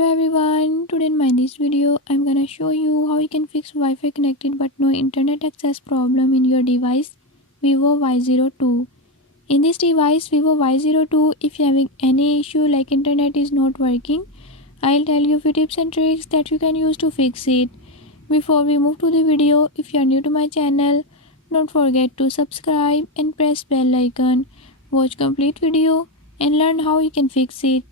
Hello everyone, today in this video I'm gonna show you how you can fix Wi-Fi connected but no internet access problem in your device Vivo Y02. In this device Vivo Y02, if you're having any issue like internet is not working, I'll tell you few tips and tricks that you can use to fix it. Before we move to the video, if you are new to my channel, don't forget to subscribe and press bell icon. Watch complete video and learn how you can fix it.